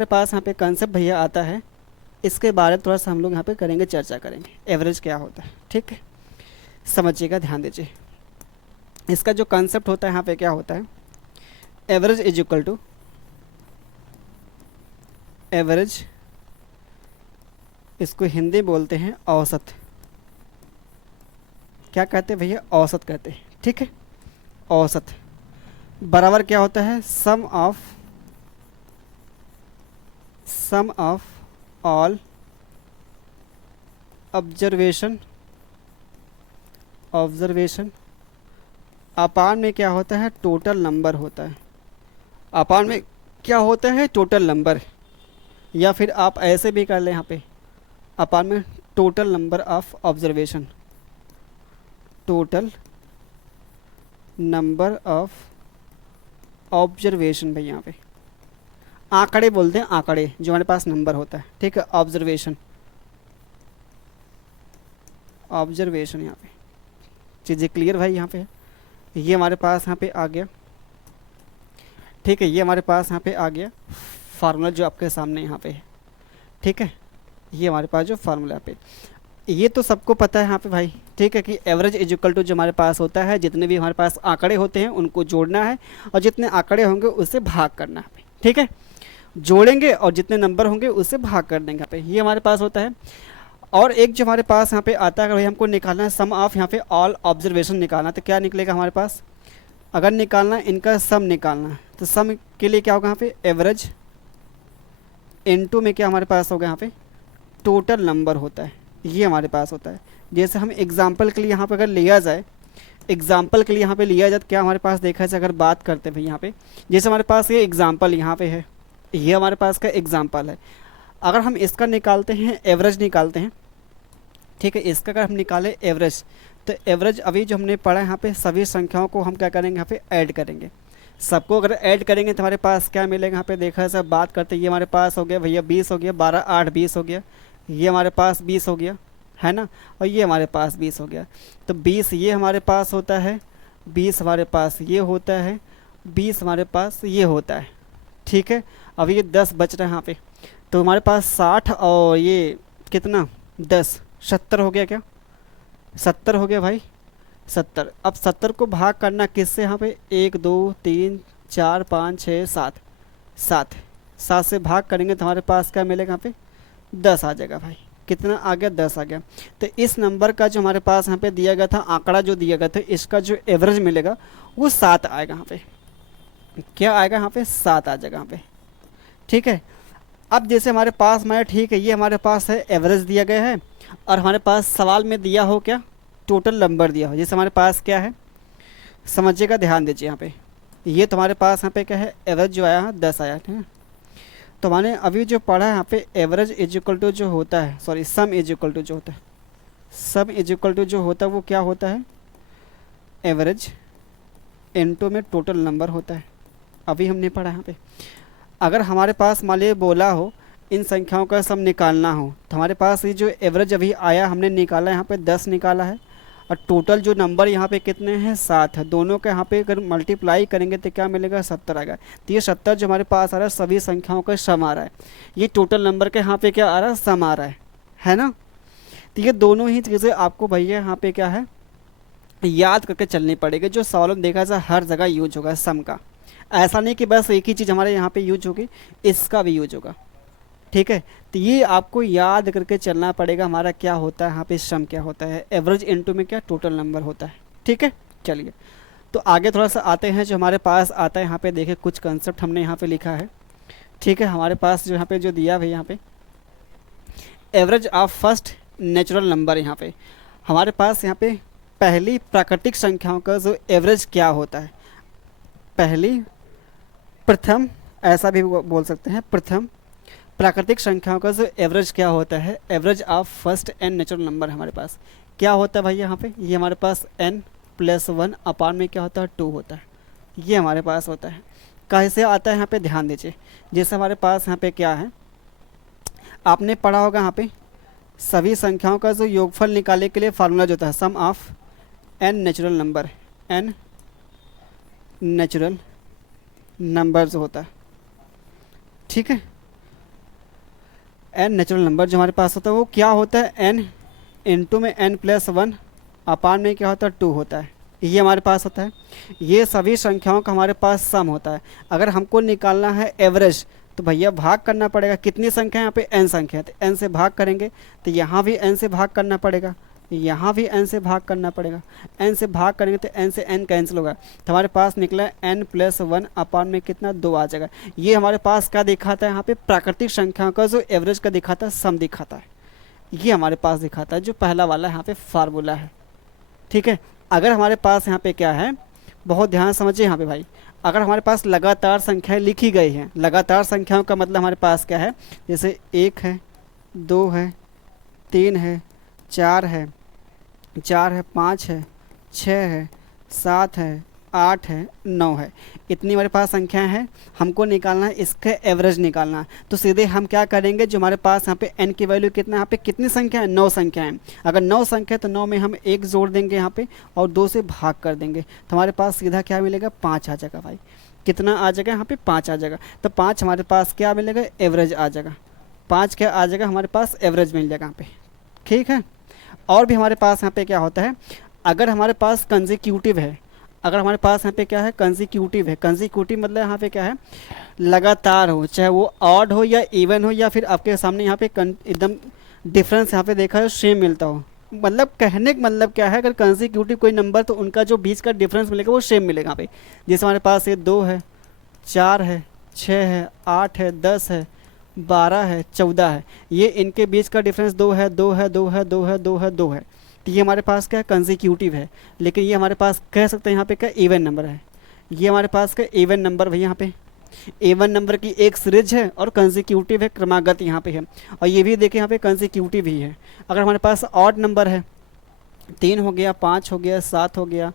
हमारे पास यहाँ पे कंसेप्ट भैया आता है, इसके बारे में थोड़ा सा हम लोग यहाँ पे करेंगे, चर्चा करेंगे। एवरेज क्या होता है, ठीक है, समझिएगा, ध्यान दीजिए। इसका जो कंसेप्ट होता है यहाँ पे क्या होता है, average is equal to, average इसको हिंदी बोलते हैं औसत। क्या कहते हैं भैया, औसत कहते हैं, ठीक है। औसत बराबर क्या होता है, सम ऑफ ऑल ऑब्जर्वेशन अपान में क्या होता है, टोटल नंबर होता है। अपान में क्या होता है, टोटल नंबर, या फिर आप ऐसे भी कर लें यहाँ पे, अपान में total number of observation, total number of observation. भाई यहाँ पे आंकड़े बोलते हैं, आंकड़े जो हमारे पास नंबर होता है, ठीक है। ऑब्जर्वेशन यहाँ पे चीज़ें क्लियर भाई यहाँ पे है। ये हमारे पास यहाँ पे आ गया, ठीक है। ये हमारे पास यहाँ पे आ गया फार्मूला जो आपके सामने यहाँ पे है, ठीक है। ये हमारे पास जो फार्मूला पे, ये तो सबको पता है यहाँ पे भाई, ठीक है, कि एवरेज इज इक्वल टू जो हमारे पास होता है, जितने भी हमारे पास आंकड़े होते हैं उनको जोड़ना है, और जितने आंकड़े होंगे उससे भाग करना है, ठीक है। जोड़ेंगे और जितने नंबर होंगे उससे भाग कर देंगे यहाँ पे, ये हमारे पास होता है। और एक जो हमारे पास यहाँ पे आता है, अगर भाई हमको निकालना है सम ऑफ यहाँ पे ऑल ऑब्जर्वेशन निकालना, तो क्या निकलेगा हमारे पास, अगर निकालना है इनका सम निकालना है, तो सम के लिए क्या होगा यहाँ पे, एवरेज इनटू में क्या हमारे पास होगा यहाँ पे, टोटल नंबर होता है, ये हमारे पास होता है। जैसे हम एग्जाम्पल के लिए यहाँ पे अगर लिया जाए, एग्जाम्पल के लिए यहाँ पे लिया जाए तो क्या हमारे पास देखा जाए, अगर बात करते हैं भाई यहाँ पे, जैसे हमारे पास ये एग्जाम्पल यहाँ पे है, ये हमारे पास का एग्जाम्पल है। अगर हम इसका निकालते हैं, एवरेज निकालते हैं, ठीक है, इसका अगर हम निकालें एवरेज, तो एवरेज अभी जो हमने पढ़ा है यहाँ पे, सभी संख्याओं को हम क्या करेंगे यहाँ पे, ऐड करेंगे। सबको अगर ऐड करेंगे तो हमारे पास क्या मिलेगा यहाँ पे, देखा जाए बात करते हैं, ये हमारे पास हो गया भैया 20 हो गया, 12 8 20 हो गया, ये हमारे पास 20 हो गया, है ना, और ये हमारे पास 20 हो गया। तो 20 ये हमारे पास होता है, 20 हमारे पास ये होता है, 20 हमारे पास ये होता है, ठीक है। अब ये 10 बच रहा है यहाँ पे, तो हमारे पास 60 और ये कितना 10, 70 हो गया, क्या 70 हो गया भाई, 70। अब 70 को भाग करना किससे, यहाँ पे 1 2 3 4 5 6 7, 7 से भाग करेंगे तो हमारे पास क्या मिलेगा यहाँ पे, 10 आ जाएगा भाई। कितना आ गया, 10 आ गया। तो इस नंबर का जो हमारे पास यहाँ पे दिया गया था, आंकड़ा जो दिया गया था, इसका जो एवरेज मिलेगा वो 7 आएगा यहाँ पे। क्या आएगा यहाँ पे, 7 आ जाएगा यहाँ पे, ठीक है। अब जैसे हमारे पास में, ठीक है, ये हमारे पास है एवरेज दिया गया है, और हमारे पास सवाल में दिया हो क्या, टोटल नंबर दिया हो। जैसे हमारे पास क्या है, समझिएगा, ध्यान दीजिए यहाँ पे, ये तुम्हारे पास यहाँ पे क्या है, एवरेज जो आया है 10 आया, ठीक है। तो मैंने अभी जो पढ़ा है यहाँ पे, एवरेज इज इक्वल टू जो होता है, sorry sum is equal to जो होता है, सम इज इक्वल टू जो होता है वो क्या होता है, एवरेज इनटू में टोटल नंबर होता है। अभी हमने पढ़ा यहाँ पे, अगर हमारे पास मान लीजिए बोला हो इन संख्याओं का सम निकालना हो, तो हमारे पास ये जो एवरेज अभी आया हमने निकाला, यहाँ पे 10 निकाला है, और टोटल जो नंबर यहाँ पे कितने हैं, 7 है। दोनों के यहाँ पे अगर मल्टीप्लाई करेंगे तो क्या मिलेगा, 70 आएगा। तो ये 70 जो हमारे पास आ रहा है, सभी संख्याओं का सम आ रहा है, ये टोटल नंबर के यहाँ पे क्या आ रहा है, सम आ रहा है ना। तो ये दोनों ही चीज़ें आपको भैया यहाँ पे क्या है, याद करके चलनी पड़ेगी। जो सवालों में देखा जाए हर जगह यूज होगा सम का, ऐसा नहीं कि बस एक ही चीज़ हमारे यहाँ पे यूज होगी, इसका भी यूज होगा, ठीक है। तो ये आपको याद करके चलना पड़ेगा, हमारा क्या होता है यहाँ पे, सम क्या होता है, एवरेज इनटू में क्या टोटल नंबर होता है, ठीक है। चलिए तो आगे थोड़ा सा आते हैं, जो हमारे पास आता है यहाँ पे, देखिए कुछ कंसेप्ट हमने यहाँ पे लिखा है, ठीक है। हमारे पास जो यहाँ पे जो दिया है यहाँ पे, average of first natural number, यहाँ पे हमारे पास यहाँ पे पहली प्राकृतिक संख्याओं का जो एवरेज क्या होता है, पहली प्रथम, ऐसा भी बोल सकते हैं, प्रथम प्राकृतिक संख्याओं का जो एवरेज क्या होता है, average of first n natural number हमारे पास क्या होता है भाई यहाँ पे, ये हमारे पास n + 1 अपान में क्या होता है, 2 होता है, ये हमारे पास होता है। कैसे आता है यहाँ पे, ध्यान दीजिए। जैसे हमारे पास यहाँ पे क्या है, आपने पढ़ा होगा यहाँ पे, सभी संख्याओं का जो योगफल निकालने के लिए फार्मूला जो होता है, sum of n natural number, n natural number जो होता है, ठीक है। एन नेचुरल नंबर जो हमारे पास होता है वो क्या होता है, एन इंटू में एन प्लस वन अपान में क्या होता है 2 होता है, ये हमारे पास होता है। ये सभी संख्याओं का हमारे पास सम होता है। अगर हमको निकालना है एवरेज तो भैया भाग करना पड़ेगा, कितनी संख्या है यहाँ पे एन संख्या है, तो एन से भाग करेंगे, तो यहाँ भी एन से भाग करना पड़ेगा, यहाँ भी एन से भाग करना पड़ेगा, एन से भाग करेंगे तो एन से एन कैंसिल होगा, तो हमारे पास निकला एन प्लस वन अपान में कितना 2 आ जाएगा। ये हमारे पास क्या दिखाता है यहाँ पे, प्राकृतिक संख्याओं का जो एवरेज का दिखाता है सम दिखाता है, ये हमारे पास दिखाता है जो पहला वाला यहाँ पे फार्मूला है। ठीक है, अगर हमारे पास यहाँ पे क्या है, बहुत ध्यान समझिए यहाँ पे भाई, अगर हमारे पास लगातार संख्याएं लिखी गई हैं, लगातार संख्याओं का मतलब हमारे पास क्या है, जैसे 1 है, 2 है, 3 है, 4 है, 5 है, 6 है, 7 है, 8 है, 9 है, इतनी हमारे पास संख्याएं हैं। हमको निकालना है इसका एवरेज निकालना है, तो सीधे हम क्या करेंगे, जो हमारे पास यहाँ पे n की वैल्यू कितना, यहाँ पे कितनी संख्या है, 9 संख्या है। अगर 9 संख्या है तो 9 में हम 1 जोड़ देंगे यहाँ पे और 2 से भाग कर देंगे, तो हमारे पास सीधा क्या मिलेगा, 5 आ जाएगा भाई। कितना आ जाएगा यहाँ पे, 5 आ जाएगा। तो 5 हमारे पास क्या मिलेगा, एवरेज आ जाएगा। 5 क्या आ जाएगा, हमारे पास एवरेज मिल जाएगा यहाँ पे। ठीक है, और भी हमारे पास यहाँ पे क्या होता है, अगर हमारे पास कंसेक्यूटिव है, अगर हमारे पास यहाँ पे क्या है, कंसेक्यूटिव है। कंसेक्यूटिव मतलब यहाँ पे क्या है, लगातार हो, चाहे वो ऑड हो या इवन हो, या फिर आपके सामने यहाँ पे एकदम डिफरेंस यहाँ पे देखा है सेम मिलता हो। मतलब कहने का मतलब क्या है, अगर कंसेक्यूटिव कोई नंबर तो उनका जो बीच का डिफरेंस मिलेगा वो सेम मिलेगा यहाँ पे। जैसे हमारे पास ये 2 है, 4 है, 6 है, 8 है, 10 है, 12 है, 14 है, ये इनके बीच का डिफरेंस 2 है, 2 है, 2 है, 2 है, 2 है, 2 है। तो ये हमारे पास क्या है, कंसेक्यूटिव है। लेकिन ये हमारे पास कह सकते हैं यहाँ पे क्या, इवन नंबर है। ये हमारे पास क्या, इवन नंबर भैया, यहाँ पे इवन नंबर की एक सीरीज है और कंसेक्यूटिव है, क्रमागत यहाँ पे है। और ये भी देखिए यहाँ पे कंसेक्यूटिव ही है। अगर हमारे पास ऑड नंबर है, 3 हो गया, 5 हो गया, 7 हो गया,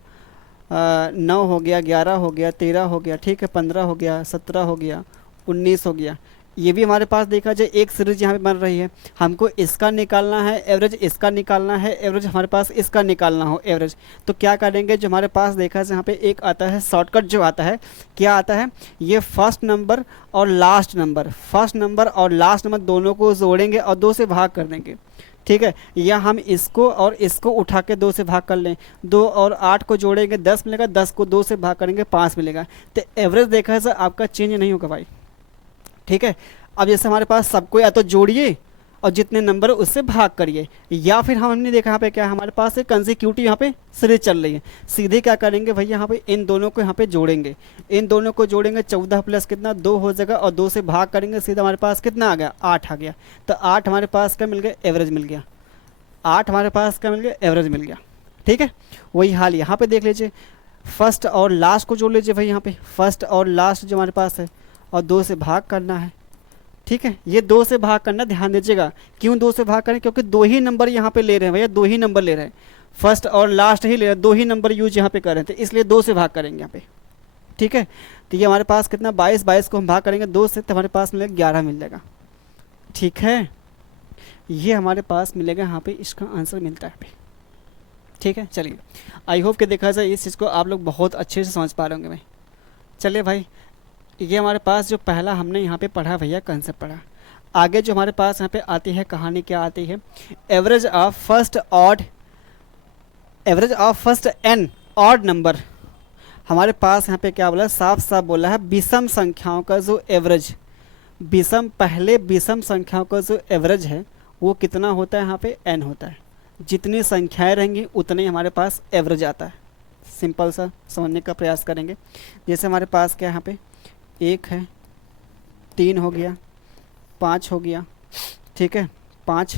9 हो गया, 11 हो गया, 13 हो गया, ठीक है, 15 हो गया, 17 हो गया, 19 हो गया, ये भी हमारे पास देखा जाए एक सीरीज यहाँ पे बन रही है। हमको इसका निकालना है एवरेज, इसका निकालना है एवरेज, हमारे पास इसका निकालना हो एवरेज, तो क्या करेंगे, जो हमारे पास देखा जाए यहाँ पे एक आता है शॉर्टकट, जो आता है क्या आता है, ये फर्स्ट नंबर और लास्ट नंबर, फर्स्ट नंबर और लास्ट नंबर दोनों को जोड़ेंगे और 2 से भाग कर देंगे। ठीक है, या हम इसको और इसको उठा के 2 से भाग कर लें, 2 और 8 को जोड़ेंगे 10 मिलेगा, 10 को 2 से भाग करेंगे 5 मिलेगा। तो एवरेज देखा है सर आपका चेंज नहीं होगा भाई। ठीक है, अब जैसे हमारे पास सबको या तो जोड़िए और जितने नंबर है उससे भाग करिए, या फिर हमने देखा यहाँ पे क्या है, हमारे पास एक कंसेक्यूटिव यहाँ पे सीरीज चल रही है, सीधे क्या करेंगे भैया, यहाँ पे इन दोनों को यहाँ पे जोड़ेंगे, इन दोनों को जोड़ेंगे, 14 प्लस कितना 2 हो जाएगा और 2 से भाग करेंगे, सीधा हमारे पास कितना आ गया, 8 आ गया। तो 8 हमारे पास क्या मिल गया, एवरेज मिल गया। 8 हमारे पास क्या मिल गया, एवरेज मिल गया। ठीक है, वही हाल यहाँ पे देख लीजिए, फर्स्ट और लास्ट को जोड़ लीजिए भाई, यहाँ पे फर्स्ट और लास्ट जो हमारे पास है और 2 से भाग करना है। ठीक है, ये 2 से भाग करना, ध्यान दीजिएगा, क्यों 2 से भाग करें, क्योंकि 2 ही नंबर यहाँ पे ले रहे हैं भैया, 2 ही नंबर ले रहे हैं, फर्स्ट और लास्ट ही ले रहे हैं, 2 ही नंबर यूज यहाँ पे कर रहे थे, इसलिए 2 से भाग करेंगे यहाँ पे। ठीक है, तो ये हमारे पास कितना 22 को हम भाग करेंगे 2 से, तो हमारे पास मिलेगा 11 मिल जाएगा। ठीक है, ये हमारे पास मिलेगा यहाँ पे, इसका आंसर मिलता है। ठीक है, चलिए, आई होप कि देखा जाए इस चीज़ को आप लोग बहुत अच्छे से समझ पा रहे होंगे भाई। चलिए भाई, ये हमारे पास जो पहला हमने यहाँ पे पढ़ा भैया, कंसेप्ट पढ़ा। आगे जो हमारे पास यहाँ पे आती है कहानी, क्या आती है, average of first odd, average of first n odd number. हमारे पास यहाँ पे क्या बोला, साफ साफ बोला है, विषम संख्याओं का जो एवरेज, विषम पहले विषम संख्याओं का जो एवरेज है वो कितना होता है, यहाँ पे एन होता है। जितनी संख्याएं रहेंगी उतने हमारे पास एवरेज आता है। सिंपल सा समझने का प्रयास करेंगे। जैसे हमारे पास क्या यहाँ पे 1 है, 3 हो गया, 5 हो गया, ठीक है, 5,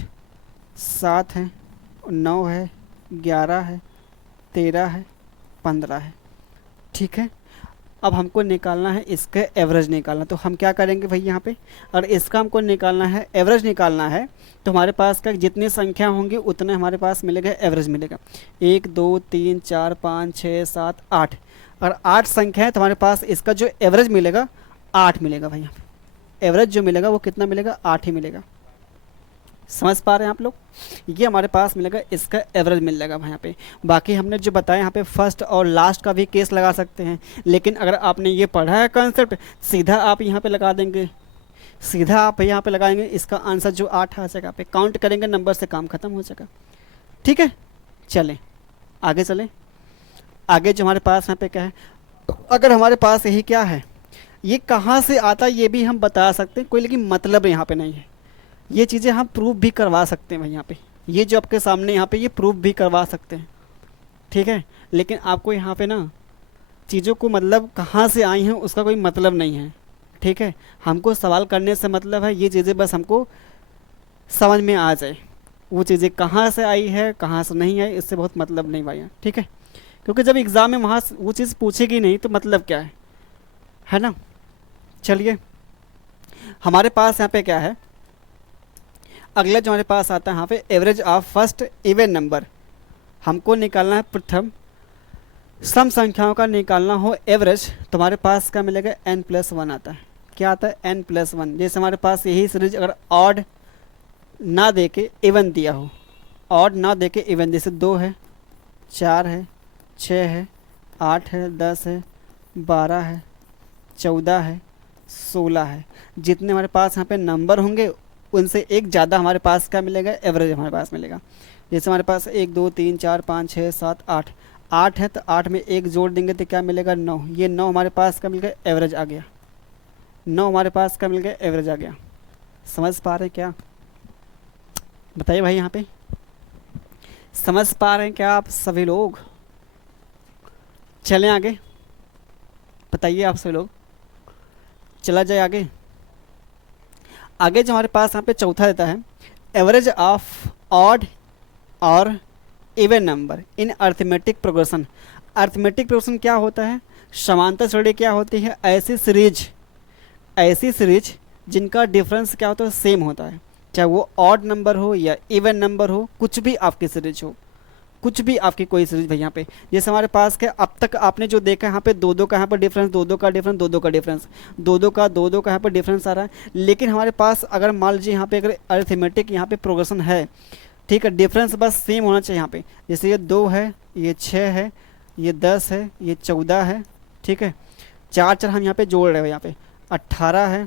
7 है, 9 है, 11 है, 13 है, 15 है। ठीक है, अब हमको निकालना है इसका एवरेज निकालना, तो हम क्या करेंगे भाई, यहाँ पे अगर इसका हमको निकालना है एवरेज निकालना है, तो हमारे पास का जितनी संख्या होंगी उतने हमारे पास मिलेगा, एवरेज मिलेगा। 1 2 3 4 5 6 7 8, अगर 8 संख्या है तो हमारे पास इसका जो एवरेज मिलेगा 8 मिलेगा भाई। यहाँ पे एवरेज जो मिलेगा वो कितना मिलेगा, 8 ही मिलेगा। समझ पा रहे हैं आप लोग, ये हमारे पास मिलेगा, इसका एवरेज मिल जाएगा यहाँ पे। बाकी हमने जो बताया यहाँ पे फर्स्ट और लास्ट का भी केस लगा सकते हैं, लेकिन अगर आपने ये पढ़ा है कॉन्सेप्ट, सीधा आप यहाँ पे लगा देंगे सीधा आप यहाँ पे लगाएंगे, इसका आंसर जो 8 आ जाएगा, पे काउंट करेंगे नंबर से काम खत्म हो जाएगा। ठीक है, चलें आगे चलें। आगे जो हमारे पास यहाँ पे क्या है, अगर हमारे पास यही क्या है, ये कहाँ से आता है ये भी हम बता सकते हैं कोई, लेकिन मतलब यहाँ पे नहीं है। ये चीज़ें हम प्रूफ भी करवा सकते हैं भाई यहाँ पे, ये जो आपके सामने यहाँ पे ये प्रूफ भी करवा सकते हैं। ठीक है, लेकिन आपको यहाँ पे ना चीज़ों को मतलब कहाँ से आई हैं उसका कोई मतलब नहीं है। ठीक है, हमको सवाल करने से मतलब है ये चीज़ें बस हमको समझ में आ जाए, वो चीज़ें कहाँ से आई है कहाँ से नहीं आई इससे बहुत मतलब नहीं भाई। ठीक है, क्योंकि जब एग्ज़ाम में वहाँ वो चीज़ पूछेगी नहीं तो मतलब क्या है ना। चलिए हमारे पास यहाँ पे क्या है, अगला जो हमारे पास आता है यहाँ पे average of first even number. हमको निकालना है प्रथम सम संख्याओं का निकालना हो एवरेज, तो हमारे पास क्या मिलेगा, n+1 आता है। क्या आता है, n+1। जैसे हमारे पास यही सीरीज अगर ऑड ना दे के इवन दिया हो, ऑड ना दे के इवन, जैसे 2 है, 4 है, 6 है, 8 है, 10 है, 12 है, 14 है, 16 है, जितने हमारे पास यहाँ पे नंबर होंगे उनसे एक ज़्यादा हमारे पास क्या मिलेगा, एवरेज हमारे पास मिलेगा। जैसे हमारे पास 1 2 3 4 5 6 7 8, 8 है तो 8 में 1 जोड़ देंगे तो क्या मिलेगा, 9। ये 9 हमारे पास क्या मिल गया, एवरेज आ गया। 9 हमारे पास क्या मिल गया, एवरेज आ गया। समझ पा रहे हैं क्या, बताइए भाई यहाँ पे समझ पा रहे हैं क्या आप सभी लोग। चलें आगे, बताइए आप सभी लोग, चला जाए आगे। आगे जो हमारे पास यहाँ पे चौथा देता है एवरेज ऑफ ऑड और even number in arithmetic progression. Arithmetic progression क्या होता है, समांतर श्रेणी क्या होती है, ऐसी सीरीज जिनका डिफरेंस क्या होता है, सेम होता है, चाहे वो ऑड नंबर हो या इवन नंबर हो, कुछ भी आपकी सीरीज हो, कुछ भी आपकी कोई सीरीज भाई। यहाँ पे जैसे हमारे पास क्या अब तक आपने जो देखा यहाँ पे 2 2 का यहाँ पर डिफरेंस, 2 2 का डिफरेंस, 2 2 का डिफरेंस, 2 2 का 2 2 का यहाँ पर डिफरेंस आ रहा है। लेकिन हमारे पास अगर मान लीजिए यहाँ पे अगर अर्थमेटिक यहाँ पे प्रोग्रेशन है, ठीक है, डिफरेंस बस सेम होना चाहिए यहाँ पे। जैसे ये 2 है, ये 6 है, ये 10 है, ये 14 है, ठीक है, 4 4 हम यहाँ पे जोड़ रहे हैं, यहाँ पे 18 है,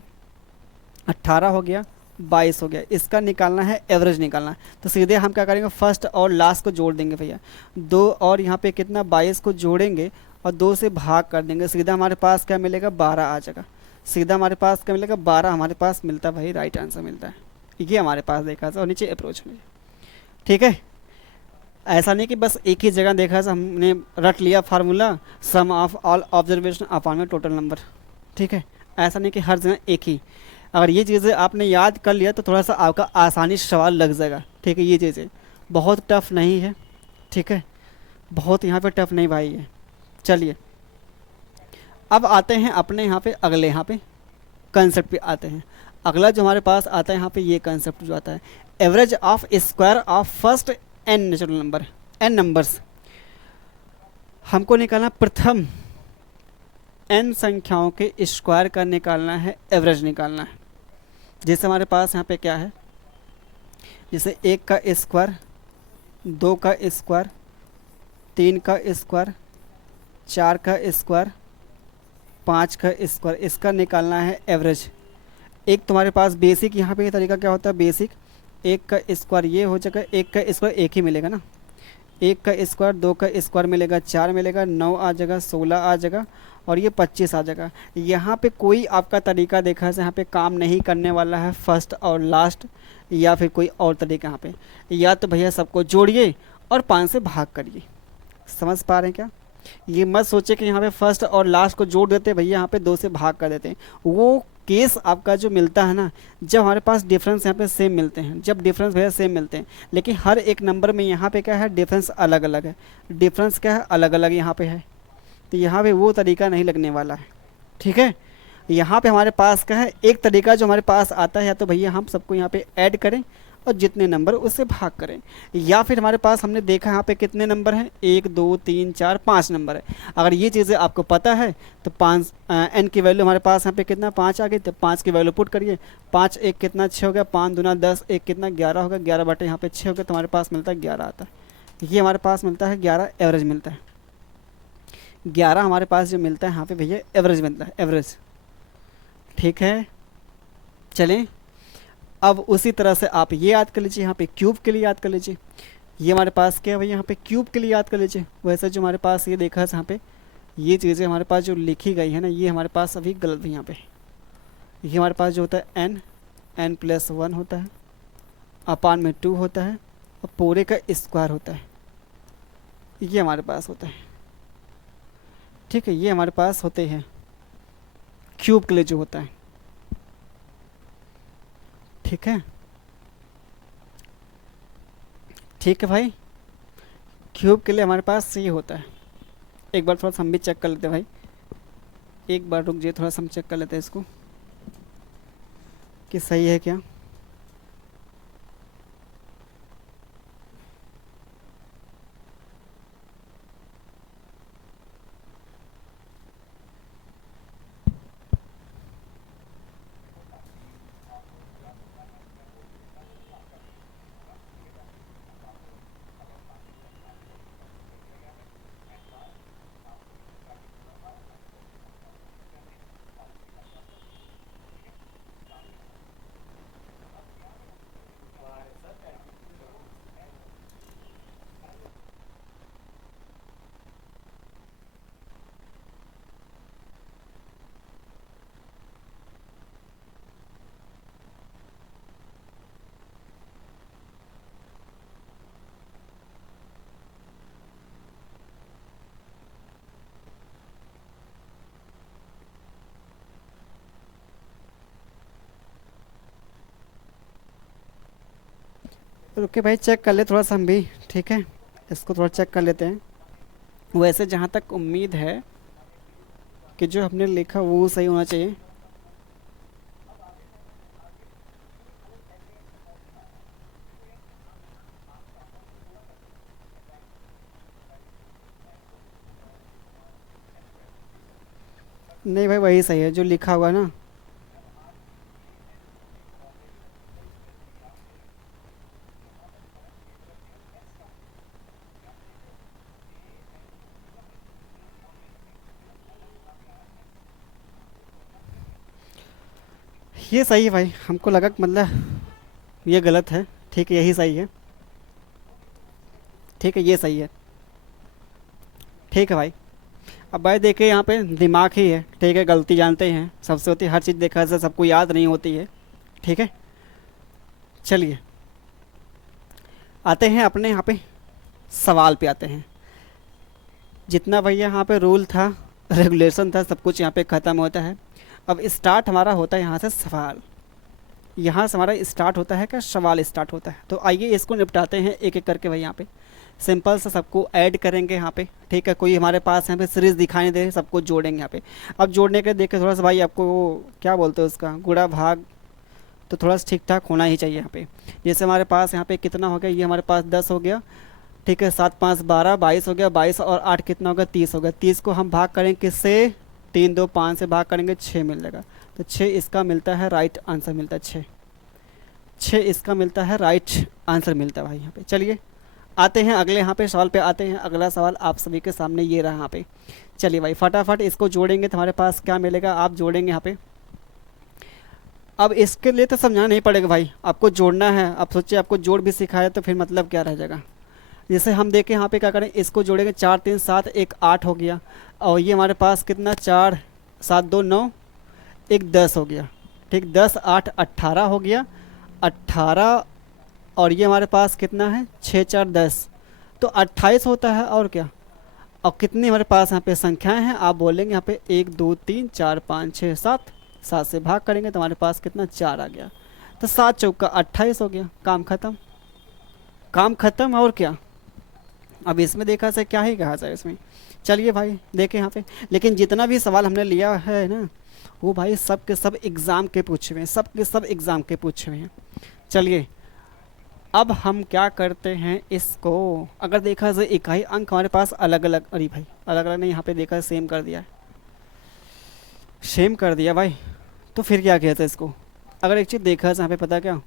18 हो गया, 22 हो गया। इसका निकालना है एवरेज निकालना है, तो सीधे हम क्या करेंगे, फर्स्ट और लास्ट को जोड़ देंगे भैया। 2 और यहाँ पे कितना 22 को जोड़ेंगे और 2 से भाग कर देंगे, सीधा हमारे पास क्या मिलेगा, 12 आ जाएगा। सीधा हमारे पास क्या मिलेगा, 12 हमारे पास मिलता है भाई, राइट आंसर मिलता है। ये हमारे पास देखा था, और नीचे अप्रोच में। ठीक है, ऐसा नहीं कि बस एक ही जगह देखा है हमने रट लिया formula, sum of all observation upon में टोटल नंबर। ठीक है, ऐसा नहीं कि हर जगह एक ही। अगर ये चीज़ें आपने याद कर लिया तो थोड़ा सा आपका आसानी से सवाल लग जाएगा। ठीक है, ये चीज़ें बहुत टफ नहीं है। ठीक है, बहुत यहाँ पे टफ नहीं भाई है। चलिए अब आते हैं अपने यहाँ पे अगले यहाँ पे कंसेप्ट पे आते हैं। अगला जो हमारे पास आता है यहाँ पे ये कंसेप्ट जो आता है average of square of first n natural number, n numbers. हमको निकालना प्रथम n संख्याओं के स्क्वायर का निकालना है, एवरेज निकालना है। जैसे हमारे पास यहाँ पे क्या है, जैसे 1 का स्क्वायर, 2 का स्क्वायर, 3 का स्क्वायर, 4 का स्क्वायर, 5 का स्क्वायर, इसका निकालना है एवरेज। एक तुम्हारे पास बेसिक यहाँ पे ये तरीका क्या होता है, बेसिक 1 का स्क्वायर ये हो जाएगा, 1 का स्क्वायर एक ही मिलेगा ना, 1 का स्क्वायर, 2 का स्क्वायर मिलेगा, 4 मिलेगा, 9 आ जाएगा, 16 आ जाएगा और ये 25 आ जाएगा। यहाँ पे कोई आपका तरीका देखा है यहाँ पे काम नहीं करने वाला है, फर्स्ट और लास्ट या फिर कोई और तरीका। यहाँ पे या तो भैया सबको जोड़िए और 5 से भाग करिए। समझ पा रहे हैं क्या, ये मत सोचे कि यहाँ पे फर्स्ट और लास्ट को जोड़ देते भैया, यहाँ पे 2 से भाग कर देते हैं। वो केस आपका जो मिलता है ना, जब हमारे पास डिफरेंस यहाँ पे सेम मिलते हैं, जब डिफरेंस भैया सेम मिलते हैं, लेकिन हर एक नंबर में यहाँ पे क्या है, डिफरेंस अलग अलग है। डिफरेंस क्या है, अलग अलग यहाँ पे है, तो यहाँ पे वो तरीका नहीं लगने वाला है। ठीक है, यहाँ पे हमारे पास क्या है, एक तरीका जो हमारे पास आता है, या तो भैया हम सबको यहाँ पे ऐड करें और जितने नंबर उससे भाग करें, या फिर हमारे पास हमने देखा यहाँ पे कितने नंबर हैं, 1 2 3 4 5 नंबर है। अगर ये चीज़ें आपको पता है तो 5 n की वैल्यू हमारे पास यहाँ पे कितना 5 आ गई, तो 5 की वैल्यू पुट करिए। 5 1 कितना 6 हो गया, 5 दूना 10, 1 कितना 11 होगा, 11 बटे यहाँ पे 6 हो गया, तो हमारे पास मिलता है 11 आता है। ये हमारे पास मिलता है 11 एवरेज मिलता है। 11 हमारे पास जो मिलता है यहाँ पे भैया एवरेज मिलता है, एवरेज। ठीक है, चलें, अब उसी तरह से आप ये याद कर लीजिए, यहाँ पे क्यूब के लिए याद कर लीजिए। ये हमारे पास क्या है भाई, यहाँ पे क्यूब के लिए याद कर लीजिए। वैसे जो हमारे पास ये देखा है यहाँ पे, ये चीज़ें हमारे पास जो लिखी गई है ना, ये हमारे पास अभी गलत है। यहाँ पे ये हमारे पास जो होता है n+1 होता है, अपान में 2 होता है, और पूरे का स्क्वायर होता है, ये हमारे पास होता है। ठीक है, ये हमारे पास होते हैं क्यूब के लिए जो होता है। ठीक है, ठीक है भाई, क्यूब के लिए हमारे पास ये होता है। एक बार थोड़ा सा हम भी चेक कर लेते हैं भाई, एक बार रुक जाइए, थोड़ा सा हम चेक कर लेते हैं इसको कि सही है क्या। रुके भाई, चेक कर ले थोड़ा सा हम भी। ठीक है, इसको थोड़ा चेक कर लेते हैं। वैसे जहाँ तक उम्मीद है कि जो हमने लिखा वो सही होना चाहिए। नहीं भाई, वही सही है जो लिखा हुआ ना। ये सही है भाई, हमको लगा कि मतलब ये गलत है। ठीक है, यही सही है। ठीक है, ये सही है। ठीक है भाई, अब भाई देखिए यहाँ पे दिमाग ही है। ठीक है, गलती जानते हैं सबसे होती है, हर चीज़ देखा से सबको याद नहीं होती है। ठीक है, चलिए आते हैं अपने यहाँ पे सवाल पे आते हैं। जितना भैया यहाँ पे रूल था, रेगुलेशन था, सब कुछ यहाँ पे ख़त्म होता है। अब स्टार्ट हमारा होता है यहाँ से सवाल। यहाँ से हमारा स्टार्ट होता है क्या, सवाल स्टार्ट होता है। तो आइए इसको निपटाते हैं एक एक करके भाई। यहाँ पे सिंपल से सबको ऐड करेंगे यहाँ पे। ठीक है, कोई हमारे पास यहाँ पे सीरीज़ दिखाई दे, सबको जोड़ेंगे यहाँ पे। अब जोड़ने के देखे थोड़ा सा भाई, आपको क्या बोलते हैं उसका, गुणा भाग तो थोड़ा सा ठीक ठाक होना ही चाहिए यहाँ पे। जैसे हमारे पास यहाँ पे कितना हो गया, ये हमारे पास 10 हो गया। ठीक है, 7 5 12, 22 हो गया। 22 और 8 कितना होगा, 30 हो गया। 30 को हम भाग करेंगे किससे, 3 2 5 से भाग करेंगे, 6 मिल जाएगा। तो 6 इसका मिलता है राइट आंसर, मिलता है 6। 6 इसका मिलता है राइट आंसर मिलता है भाई यहाँ पे। चलिए आते हैं अगले यहाँ पे सवाल पे आते हैं। अगला सवाल आप सभी के सामने ये रहा यहाँ पे। चलिए भाई फटाफट इसको जोड़ेंगे तो हमारे पास क्या मिलेगा, आप जोड़ेंगे यहाँ पे। अब इसके लिए तो समझाना नहीं पड़ेगा भाई, आपको जोड़ना है। आप सोचिए आपको जोड़ भी सिखाया तो फिर मतलब क्या रह जाएगा। जैसे हम देखें यहाँ पे क्या करें, इसको जोड़ेंगे, 4 3 7 1 8 हो गया। और ये हमारे पास कितना, 4 7 2 9 1 10 हो गया। ठीक, 10 8 18 हो गया। 18 और ये हमारे पास कितना है, 6 4 10, तो 28 होता है। और क्या, और कितनी हमारे पास यहाँ पे संख्याएं हैं, आप बोलेंगे यहाँ पे 1 2 3 4 5 6 7। 7 से भाग करेंगे तो हमारे पास कितना, 4 आ गया। तो 7 चौका 28 हो गया, काम ख़त्म। काम ख़त्म, और क्या। अब इसमें देखा जाए क्या ही कहा जाए इसमें। चलिए भाई देखें यहाँ पे, लेकिन जितना भी सवाल हमने लिया है ना, वो भाई सब के सब एग्ज़ाम के पूछे हुए हैं, सब के सब एग्ज़ाम के पूछे हुए हैं। चलिए अब हम क्या करते हैं, इसको अगर देखा जाए इकाई अंक हमारे पास अलग अलग, अरे भाई अलग अलग नहीं, यहाँ पे देखा सेम कर दिया है, सेम कर दिया भाई। तो फिर क्या कहते हैं इसको, अगर एक चीज़ देखा जाए यहाँ पे, पता क्या,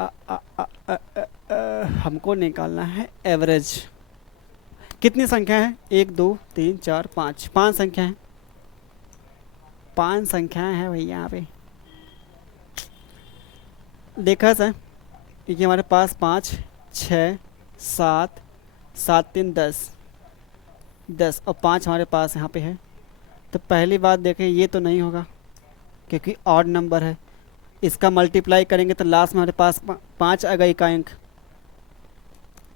आ, आ, आ, आ, आ, हमको निकालना है एवरेज। कितनी संख्या है, 1 2 3 4 5, 5 संख्या है। 5 संख्याएं हैं भैया यहाँ पे। देखा सर, ये हमारे पास 5 6 7 7 3 10 10 और 5 हमारे पास यहाँ पे है। तो पहली बात देखें, ये तो नहीं होगा क्योंकि ऑड नंबर है। इसका मल्टीप्लाई करेंगे तो लास्ट में हमारे पास 5 आएगा इकाई।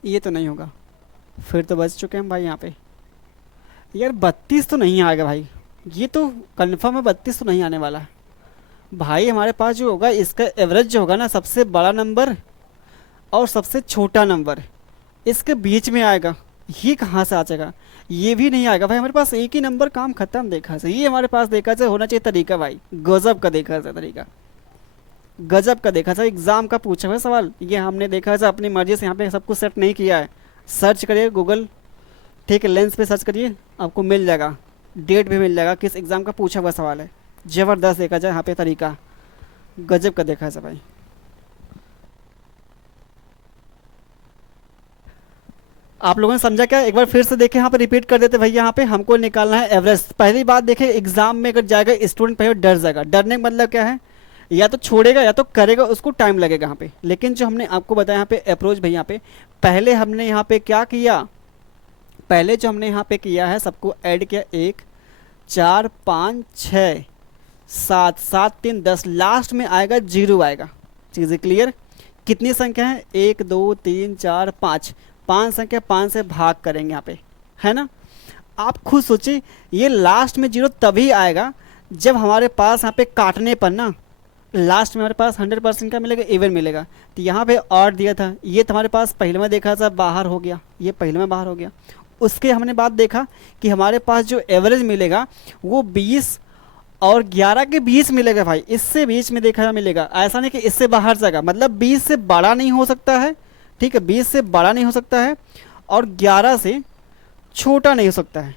ये तो नहीं होगा। फिर तो बच चुके हैं भाई यहाँ पे। यार 32 तो नहीं आएगा भाई, ये तो कन्फर्म है 32 तो नहीं आने वाला है भाई। हमारे पास जो होगा इसका एवरेज जो होगा ना, सबसे बड़ा नंबर और सबसे छोटा नंबर इसके बीच में आएगा। ये कहाँ से आ जाएगा? ये भी नहीं आएगा भाई। हमारे पास एक ही नंबर, काम खत्म। देखा से ये हमारे पास देखा से होना चाहिए तरीका भाई, गजब का देखा से तरीका, गजब का देखा था। एग्जाम का पूछा हुआ सवाल ये हमने देखा था अपनी मर्जी से, यहाँ पे सब कुछ सेट नहीं किया है। सर्च करिए गूगल, ठीक है, लेंस पे सर्च करिए, आपको मिल जाएगा, डेट भी मिल जाएगा किस एग्ज़ाम का पूछा हुआ सवाल है। ज़बरदस्त देखा जाए यहाँ पे तरीका, गजब का देखा है भाई। आप लोगों ने समझा क्या? एक बार फिर से देखें, यहाँ पे रिपीट कर देते भैया। यहाँ पे हमको निकालना है एवरेज। पहली बात देखें, एग्जाम में अगर जाएगा स्टूडेंट पहले डर जाएगा। डरने का मतलब क्या है? या तो छोड़ेगा या तो करेगा, उसको टाइम लगेगा यहाँ पे। लेकिन जो हमने आपको बताया यहाँ पे अप्रोच भैया, यहाँ पे पहले हमने यहाँ पे क्या किया, पहले जो हमने यहाँ पे किया है सबको ऐड किया, 1 4 5 6 7 7 3 10, लास्ट में आएगा 0 आएगा। चीज़ें क्लियर? कितनी संख्या है? 1 2 3 4 5, 5 संख्या 5 से भाग करेंगे यहाँ पे, है ना। आप खुद सोचिए, ये लास्ट में 0 तभी आएगा जब हमारे पास यहाँ पे काटने पर ना लास्ट में हमारे पास 100% का मिलेगा, इवन मिलेगा। तो यहाँ पे ऑड दिया था, ये तो हमारे पास पहले में देखा था बाहर हो गया, ये पहले में बाहर हो गया। उसके हमने बात देखा कि हमारे पास जो एवरेज मिलेगा वो 20 और 11 के बीच मिलेगा भाई, इससे बीच में देखा मिलेगा। ऐसा नहीं कि इससे बाहर जाएगा, मतलब 20 से बड़ा नहीं हो सकता है, ठीक है, 20 से बड़ा नहीं हो सकता है और 11 से छोटा नहीं हो सकता है।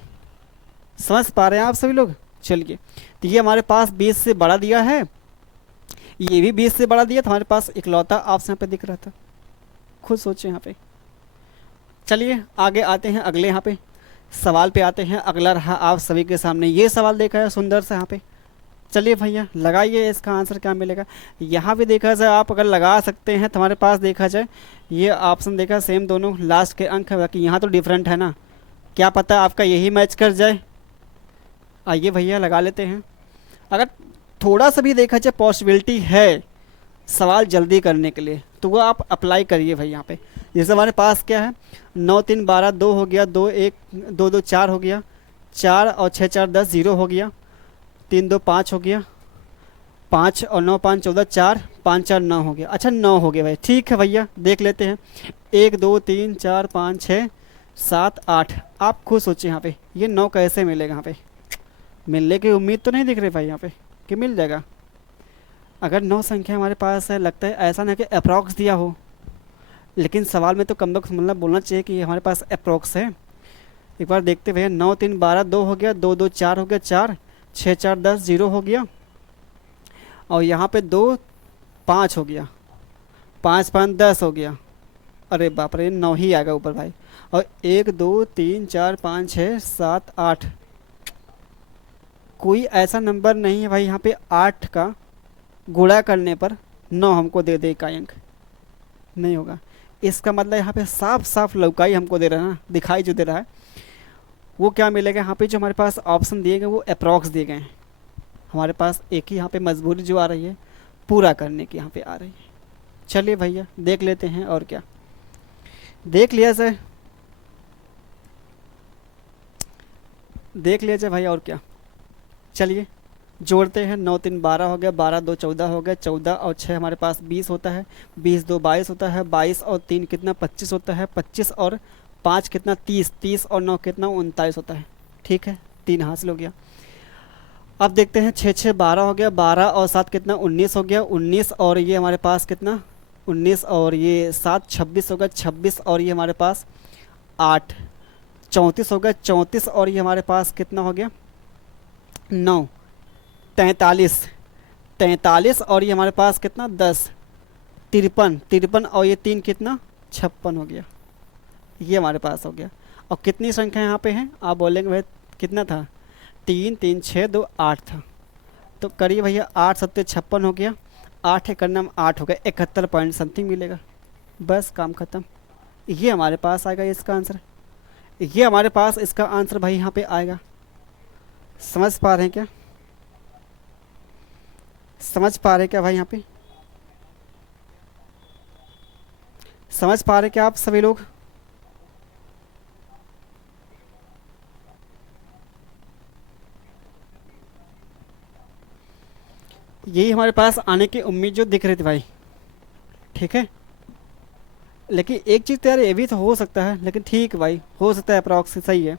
समझ पा रहे हैं आप सभी लोग? चलिए, तो ये हमारे पास 20 से बड़ा दिया है, ये भी 20 से बड़ा दिया, तो हमारे पास इकलौता ऑप्शन पे दिख रहा था। खुद सोचें यहाँ पे। चलिए आगे आते हैं, अगले यहाँ पे सवाल पे आते हैं। अगला रहा आप सभी के सामने ये सवाल देखा है सुंदर से यहाँ पे। चलिए भैया लगाइए, इसका आंसर क्या मिलेगा। यहाँ पे देखा जाए, आप अगर लगा सकते हैं तो हमारे पास देखा जाए ये ऑप्शन देखा सेम दोनों लास्ट के अंक है, बाकी यहाँ तो डिफरेंट है ना, क्या पता आपका यही मैच कर जाए। आइए भैया लगा लेते हैं। अगर थोड़ा सा भी देखा जाए पॉसिबिलिटी है सवाल जल्दी करने के लिए तो वो आप अप्लाई करिए भाई। यहाँ पे जैसे हमारे पास क्या है, 9 3 12 2 हो गया, 2 1 2 2 4 हो गया, 4 और 6 4 10 0 हो गया, 3 2 5 हो गया, 5 और 9 5 14 4 5 4 9 हो गया। अच्छा 9 हो गया भाई, ठीक है भैया देख लेते हैं। 1 2 3 4 5 6 7 8, आप खुद सोचिए यहाँ पे ये 9 कैसे मिलेगा। यहाँ पे मिलने की उम्मीद तो नहीं दिख रही भाई यहाँ पे कि मिल जाएगा। अगर 9 संख्या हमारे पास है, लगता है ऐसा ना कि अप्रॉक्स दिया हो, लेकिन सवाल में तो कम मतलब बोलना चाहिए कि हमारे पास अप्रॉक्स है। एक बार देखते भैया, 9 3 12 2 हो गया, 2 2 4 हो गया, 4 6 4 10 0 हो गया, और यहाँ पे 2 5 हो गया, 5 5 10 हो गया। अरे बाप रे, 9 ही आएगा ऊपर भाई। और 1 2 3 4 5 6 7 8, कोई ऐसा नंबर नहीं है भाई यहाँ पे 8 का गुणा करने पर 9 हमको दे दे इकाई अंक, नहीं होगा। इसका मतलब यहाँ पे साफ साफ लौकाई हमको दे रहा है ना, दिखाई जो दे रहा है वो क्या मिलेगा। यहाँ पे जो हमारे पास ऑप्शन दिए गए वो अप्रॉक्स दिए गए हैं। हमारे पास एक ही यहाँ पे मजबूरी जो आ रही है पूरा करने की यहाँ पे आ रही है। चलिए भैया देख लेते हैं, और क्या देख लिया जाए, देख लिया जाए भाई, और क्या। चलिए जोड़ते हैं, 9 3 12 हो गया, 12 2 14 हो गया, 14 और 6 हमारे पास 20 होता है, 20 2 22 होता है, 22 और 3 कितना 25 होता है, 25 और 5 कितना 30, 30 और 9 कितना 39 होता है। ठीक है, 3 हासिल हो गया। अब देखते हैं 6 6 12 हो गया, 12 और 7 कितना 19 हो गया, 19 और ये हमारे पास कितना 19 और ये 7 26 हो गया, 26 और ये हमारे पास 8 34 हो गया, 34 और ये हमारे पास कितना हो गया 9 43 43 और ये हमारे पास कितना 10 53 53 और ये 3 कितना 56 हो गया। ये हमारे पास हो गया। और कितनी संख्या यहाँ पे है आप बोलेंगे भाई कितना था, 3 3 6 2 8 था। तो करिए भैया, 8×7 = 56 हो गया, 8 करना 8 हो गया, 71 पॉइंट समथिंग मिलेगा। बस काम ख़त्म। ये हमारे पास आएगा इसका आंसर, ये हमारे पास इसका आंसर भाई यहाँ पे आएगा। समझ पा रहे हैं क्या? समझ पा रहे हैं क्या भाई? यहाँ पे समझ पा रहे हैं क्या आप सभी लोग? यही हमारे पास आने की उम्मीद जो दिख रही थी भाई, ठीक है। लेकिन एक चीज़ तो यार ये भी तो हो सकता है, लेकिन ठीक है भाई, हो सकता है अप्रॉक्स सही है,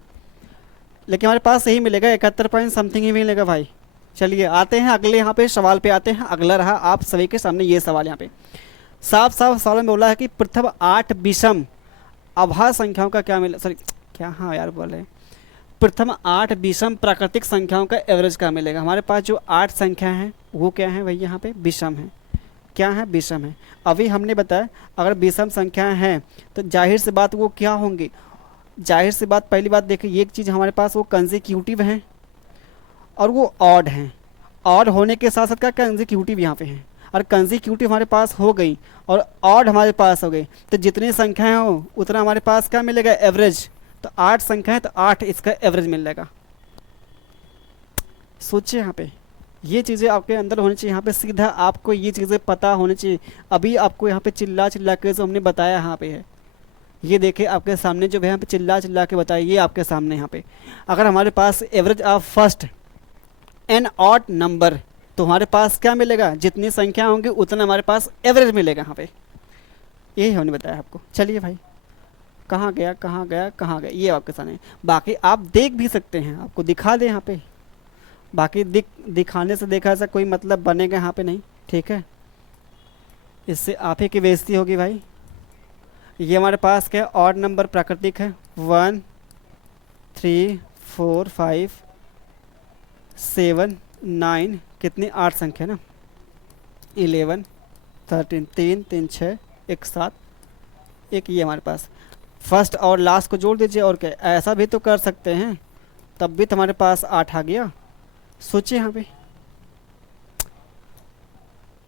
लेकिन हमारे पास यही मिलेगा, 71 पॉइंट समथिंग ही मिलेगा भाई। चलिए आते हैं अगले यहाँ पे सवाल पे आते हैं। अगला रहा आप सभी के सामने ये सवाल। यहाँ पे साफ साफ सवाल में बोला है कि प्रथम 8 विषम अभाज्य संख्याओं का क्या मिला, सॉरी क्या, हाँ यार बोल रहे हैं, प्रथम 8 विषम प्राकृतिक संख्याओं का एवरेज क्या मिलेगा। हमारे पास जो 8 संख्या हैं वो क्या है भाई, यहाँ पे विषम है। क्या है? विषम है। अभी हमने बताया अगर विषम संख्या हैं तो जाहिर सी बात वो क्या होंगी, जाहिर सी बात पहली बात देखिए, एक चीज़ हमारे पास वो कंसेक्यूटिव हैं और वो ऑड हैं। ऑड होने के साथ साथ क्या कंसेक्यूटिव यहाँ पे हैं, और कंसेक्यूटिव हमारे पास हो गई और ऑड हमारे पास हो गई, तो जितनी संख्याएं हो उतना हमारे पास क्या मिलेगा, एवरेज। तो 8 संख्या है तो 8 इसका एवरेज मिल जाएगा। सोचिए यहाँ पे ये चीज़ें आपके अंदर होनी चाहिए, यहाँ पे सीधा आपको ये चीज़ें पता होनी चाहिए। अभी आपको यहाँ पे चिल्ला चिल्ला के जो हमने बताया यहाँ पे है, ये देखिए आपके सामने जो है यहाँ पे चिल्ला चिल्ला के बताया, ये आपके सामने यहाँ पे। अगर हमारे पास average of first n odd number, तो हमारे पास क्या मिलेगा, जितनी संख्या होंगी उतना हमारे पास एवरेज मिलेगा यहाँ पे। यही हमने बताया आपको। चलिए भाई, कहाँ गया कहाँ गया कहाँ गया, ये आपके सामने। बाकी आप देख भी सकते हैं, आपको दिखा दें यहाँ पे, बाकी दिखाने से देखा ऐसा कोई मतलब बनेगा यहाँ पे नहीं, ठीक है। इससे आप ही की बेइज्जती होगी भाई। ये हमारे पास क्या ऑड नंबर प्राकृतिक है, 1 3 4 5 7 9, कितनी 8 संख्या ना, 11 13, 3 3 6 1 7 1, ये हमारे पास फर्स्ट और लास्ट को जोड़ दीजिए। और क्या, ऐसा भी तो कर सकते हैं, तब भी तो हमारे पास 8 आ गया। सोचिए यहाँ पे,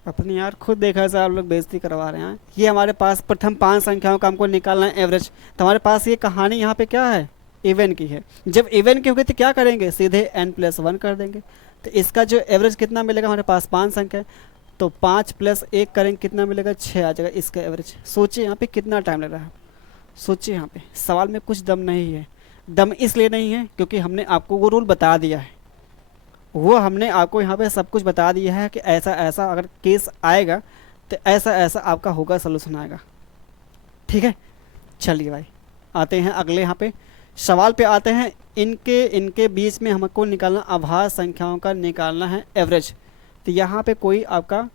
अपनी यार खुद देखा जाए आप लोग बेइज्जती करवा रहे हैं। ये हमारे पास प्रथम 5 संख्याओं का हमको निकालना है एवरेज, तो हमारे पास ये कहानी यहाँ पे क्या है, इवन की है। जब इवन की होगी तो क्या करेंगे, सीधे n+1 कर देंगे। तो इसका जो एवरेज कितना मिलेगा, हमारे पास 5 संख्या है, तो 5 + 1 करेंगे कितना मिलेगा, 6 आ जाएगा इसका एवरेज। सोचिए यहाँ पे कितना टाइम लग रहा है। सोचिए यहाँ पे सवाल में कुछ दम नहीं है। दम इसलिए नहीं है क्योंकि हमने आपको वो रूल बता दिया है, वो हमने आपको यहाँ पे सब कुछ बता दिया है कि ऐसा ऐसा अगर केस आएगा तो ऐसा ऐसा आपका होगा, सलूशन आएगा, ठीक है। चलिए भाई आते हैं अगले यहाँ पे सवाल पे आते हैं। इनके बीच में हमको निकालना अभाज्य संख्याओं का निकालना है एवरेज। तो यहाँ पे कोई आपका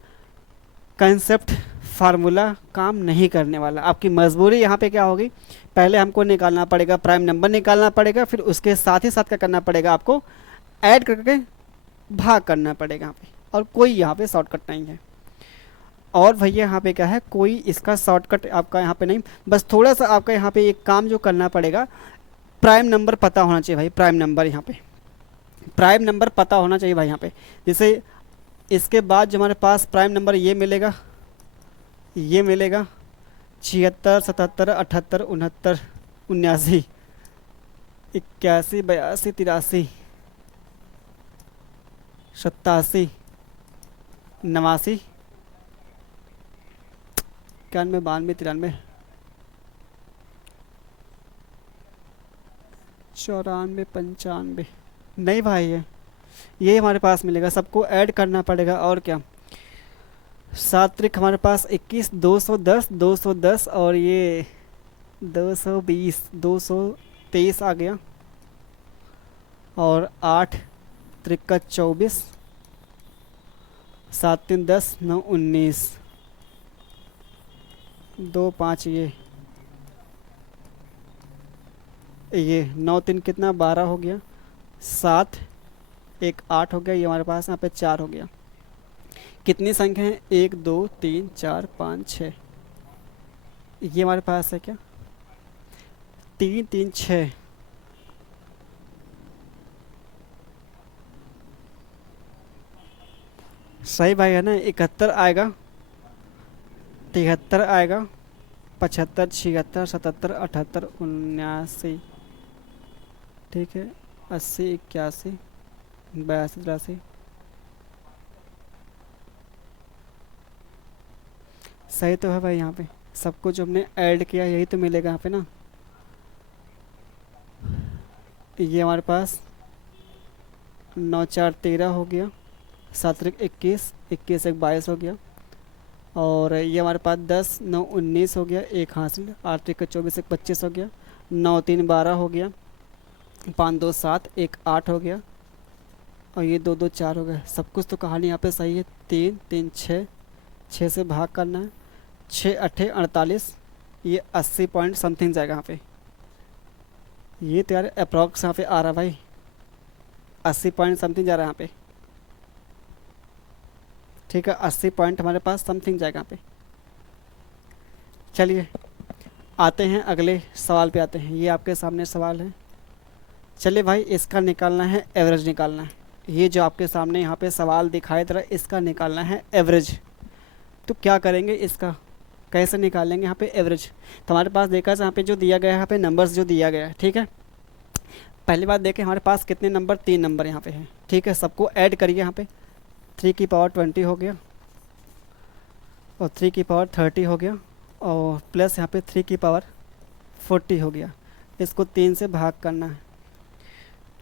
कंसेप्ट फार्मूला काम नहीं करने वाला। आपकी मजबूरी यहाँ पे क्या होगी, पहले हमको निकालना पड़ेगा प्राइम नंबर निकालना पड़ेगा, फिर उसके साथ ही साथ क्या करना पड़ेगा, आपको ऐड करके भाग करना पड़ेगा यहाँ पे। और कोई यहाँ पे शॉर्टकट नहीं है। और भैया यहाँ पे क्या है, कोई इसका शॉर्टकट आपका यहाँ पे नहीं, बस थोड़ा सा आपका यहाँ पे एक काम जो करना पड़ेगा, प्राइम नंबर पता होना चाहिए भाई। प्राइम नंबर यहाँ पे प्राइम नंबर पता होना चाहिए भाई यहाँ पे। जैसे इसके बाद जो हमारे पास प्राइम नंबर ये मिलेगा 76 77 78 69 79 81 82 83 87 89 91 92 93 94 95। नहीं भाई ये हमारे पास मिलेगा, सबको ऐड करना पड़ेगा। और क्या, 7 त्रिक हमारे पास 21 210 210 और ये 220 223 आ गया। और 8 त्रिक का 24 7 3 10 9 19 2 5 ये 9 3 कितना 12 हो गया, 7 1 8 हो गया, ये हमारे पास यहाँ पे 4 हो गया। कितनी संख्या है, 1 2 3 4 5 6, ये हमारे पास है क्या 3 3 6। सही भाई है ना। 71 आएगा, 73 आएगा, 75, 76, 77, 78, 79, ठीक है, 80, 81, 82, 83। सही तो है भाई यहाँ पे। सब कुछ हमने ऐड किया यही तो मिलेगा यहाँ पे ना। ये हमारे पास 9 4 13 हो गया, 7 3 21, 21 1 22 हो गया। और ये हमारे पास 10 9 19 हो गया, एक हासिल। 8 1 24, 1 25 हो गया। 9 3 12 हो गया। 5 2 7, 1 8 हो गया। और ये 2 2 4 हो गया। सब कुछ तो कहानी यहाँ पे सही है। 3 3 6, 6 से भाग करना है। 6 8 48, ये 80 पॉइंट समथिंग जाएगा यहाँ पे। ये तो यार अप्रॉक्स यहाँ पे आ रहा भाई, 80 पॉइंट समथिंग जा रहा है यहाँ पे। ठीक है, 80 पॉइंट हमारे पास समथिंग जाएगा यहाँ पे। चलिए आते हैं अगले सवाल पे आते हैं। ये आपके सामने सवाल है। चलिए भाई, इसका निकालना है, एवरेज निकालना है। ये जो आपके सामने यहाँ पे सवाल दिखाई दे रहा है, इसका निकालना है एवरेज। तो क्या करेंगे, इसका कैसे निकालेंगे यहाँ पे एवरेज। तो हमारे पास देखा जाए यहाँ पे जो दिया गया है, यहाँ पे नंबर्स जो दिया गया है, ठीक है। पहली बात देखें हमारे पास कितने नंबर, 3 नंबर यहाँ पे हैं, ठीक है। सबको ऐड करिए यहाँ पे। 3 की पावर 20 हो गया, और 3 की पावर 30 हो गया, और प्लस यहाँ पे 3 की पावर 40 हो गया। इसको 3 से भाग करना है,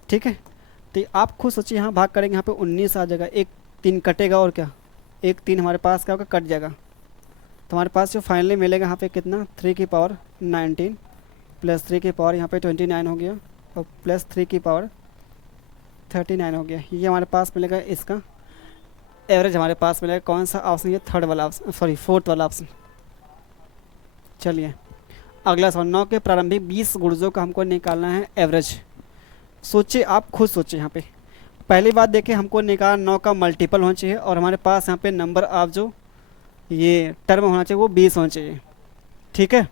ठीक है। तो आप खुद सोचिए, यहाँ भाग करेंगे, यहाँ पे 19 आ जाएगा। एक 3 कटेगा और क्या, एक 3 हमारे पास क्या होगा, कट जाएगा। तो हमारे पास जो फाइनली मिलेगा यहाँ पे कितना, 3 की पावर 19 प्लस 3 की पावर यहाँ पे 29 हो गया, और प्लस 3 की पावर 39 हो गया। ये हमारे पास मिलेगा इसका एवरेज। हमारे पास मिलेगा कौन सा ऑप्शन, ये थर्ड वाला ऑप्शन, सॉरी फोर्थ वाला ऑप्शन। चलिए अगला सवाल। 9 के प्रारंभिक 20 गुर्जों का हमको निकालना है एवरेज। सोचिए, आप खुद सोचिए यहाँ पे। पहली बात देखिए, हमको निकालना 9 का मल्टीपल होना चाहिए, और हमारे पास यहाँ पे नंबर ऑफ जो ये टर्म होना चाहिए वो 20 होना चाहिए, ठीक है।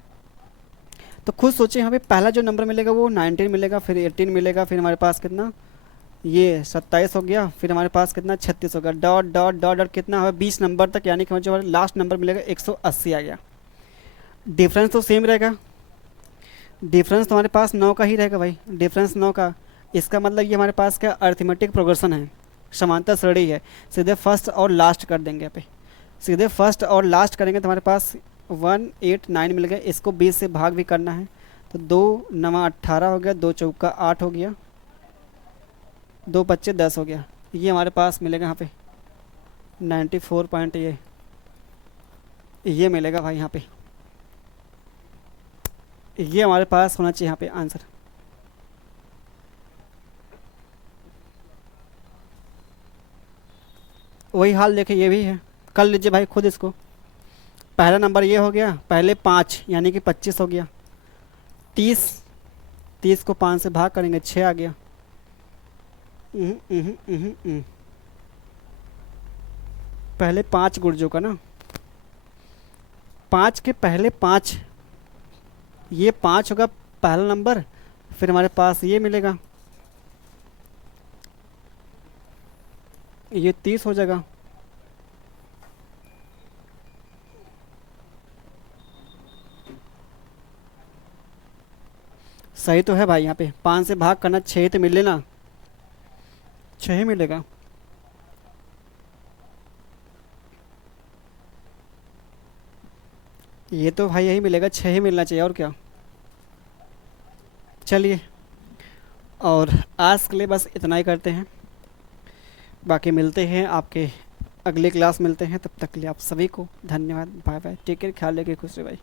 तो खुद सोचिए, यहाँ पे पहला जो नंबर मिलेगा वो 19 मिलेगा, फिर 18 मिलेगा, फिर हमारे पास कितना, ये 27 हो गया, फिर हमारे पास कितना 36 हो गया। डॉट डॉट डॉट डॉट कितना हुआ, 20 नंबर तक, यानी कि जो हमारा लास्ट नंबर मिलेगा 180 आ गया। डिफरेंस तो सेम रहेगा, डिफरेंस तो हमारे पास 9 का ही रहेगा भाई, डिफरेंस 9 का। इसका मतलब ये हमारे पास क्या अर्थमेटिक प्रोग्रेशन है, समांतर श्रेणी है। सीधे फर्स्ट और लास्ट कर देंगे यहाँ पे, सीधे फर्स्ट और लास्ट करेंगे तो हमारे पास 189 मिल गया। इसको 20 से भाग भी करना है, तो 2 9 18 हो गया, 2 चौका 8 हो गया, 2 25 10 हो गया। ये हमारे पास मिलेगा यहाँ पे 94 पॉइंट, ये मिलेगा भाई यहाँ पे। ये हमारे पास होना चाहिए यहाँ पे आंसर। वही हाल देखिए, ये भी है, कर लीजिए भाई खुद इसको। पहला नंबर ये हो गया, पहले 5 यानी कि 25 हो गया। 30, 30 को 5 से भाग करेंगे, 6 आ गया। पहले 5 गुर्जों का ना, 5 के पहले 5, ये 5 होगा पहला नंबर, फिर हमारे पास ये मिलेगा, ये 30 हो जाएगा। सही तो है भाई, यहाँ पे 5 से भाग करना, 6 तो मिले ना, 6 ही मिलेगा। ये तो भाई यही मिलेगा, 6 ही मिलना चाहिए, और क्या। चलिए, और आज के लिए बस इतना ही करते हैं। बाकी मिलते हैं आपके अगले क्लास, मिलते हैं, तब तक के लिए आप सभी को धन्यवाद। बाय बाय, टेक केयर, ख्याल रखिए, खुश रहिए भाई।